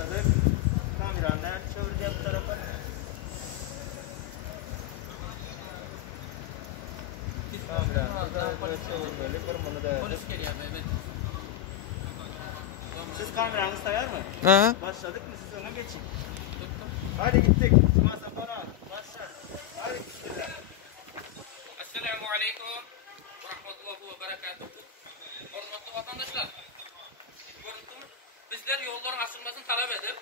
başladık. Kameranı çevireceğiz bu tarafa. Kameranı böyle kırmızı da. Polis geliyor evet. Siz kameranız sayar mı? Ha? Başladık mı? Siz öne geçin. Hadi gittik. Masa para. Başla. Hadi bismillah. Esselamu Aleyküm ve Rahmetullahi ve Berekatuhu. Hürmetli vatandaşlar, bizler yolların açılmasını talep edip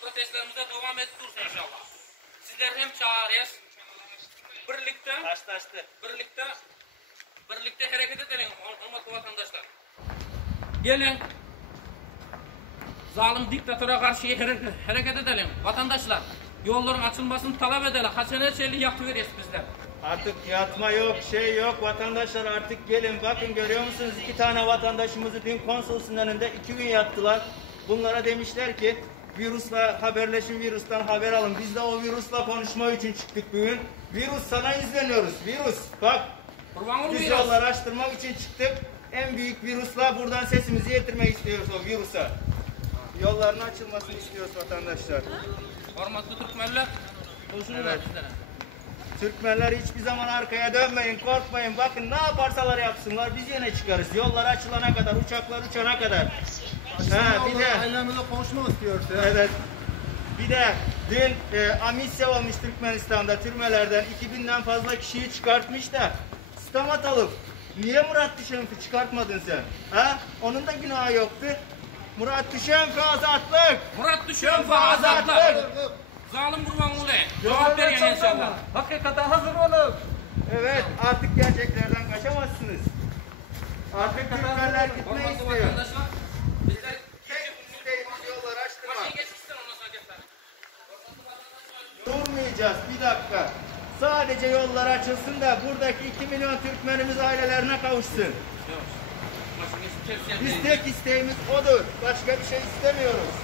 protestlerimize devam edip dururuz inşallah. Sizler hem çağırıyoruz, birlikte hareket edelim hürmetli vatandaşlar. Gelin, zalim diktatöre karşı hareket edelim vatandaşlar. Yolların açılmasını talep edelim. Hasenet şeyli yapıveriyoruz bizler. Artık yatma yok, şey yok. Vatandaşlar artık gelin. Bakın görüyor musunuz? 2 tane vatandaşımızı dün konsolosun önünde 2 gün yattılar. Bunlara demişler ki virüsle haberleşin, virüsten haber alın. Biz de o virüsle konuşma için çıktık bugün. Virüs sana izleniyoruz. Virüs. Bak. Biz yolları açtırmak için çıktık. En büyük virüsle buradan sesimizi yetirmek istiyoruz o virüse. Yolların açılmasını istiyoruz vatandaşlar. Hormatlı Türkmenler, Evet. Türkmenler hiçbir zaman arkaya dönmeyin, korkmayın. Bakın ne yaparsalar yapsınlar biz yine çıkarız. Yollar açılana kadar, uçaklar uçana kadar. Bir de ailemizle konuşmak istiyoruz. evet. Bir de dün Amisya olmuş Türkmenistan'da türmelerden 2000'den fazla kişiyi çıkartmış da sistem atalım. Niye Murat Düşenf'i çıkartmadın sen? Ha? Onun da günahı yoktu. Murat Düşenf'i azatlık. Murat Düşenf'i azatlık. Zalim kurban olayım. Cevap verin inşallah. Hakikate hazır olun. Evet, artık gerçeklerden kaçamazsınız. Artık Türkmenler gitmeyi Hormatlı istiyor. vatandaşlar, bizler Tek isteğimiz yolları açtırmak. başını geçmişsin ondan sonra geçler. Durmayacağız, bir dakika. Sadece yollar açılsın da buradaki 2 milyon Türkmenimiz ailelerine kavuşsun. Biz tek isteğimiz odur. Başka bir şey istemiyoruz.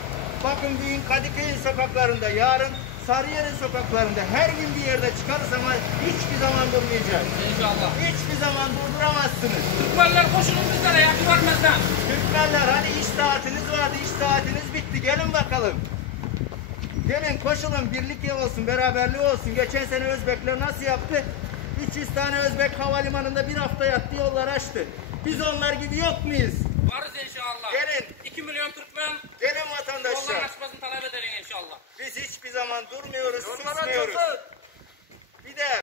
Bakın bugün Kadıköy'ün sokaklarında, yarın Sarıyer'in sokaklarında her gün bir yerde çıkarız ama hiçbir zaman durmayacağız. İnşallah. Hiçbir zaman durduramazsınız. Türkmenler koşulun bizlere yakı vermezden. Türkmenler hadi iş saatiniz vardı, iş saatiniz bitti. Gelin bakalım. Gelin koşulun, birlik olsun, beraberliği olsun. Geçen sene Özbekler nasıl yaptı? 300 tane Özbek havalimanında bir hafta yattı, yollar açtı. Biz onlar gibi yok muyuz? Varız inşallah. Gelin. 2 milyon Türkmen Gelin vatandaşlar. yolların açmasını talep edelim inşallah. Biz hiçbir zaman durmuyoruz, Yollar susmuyoruz. açılsın. Bir de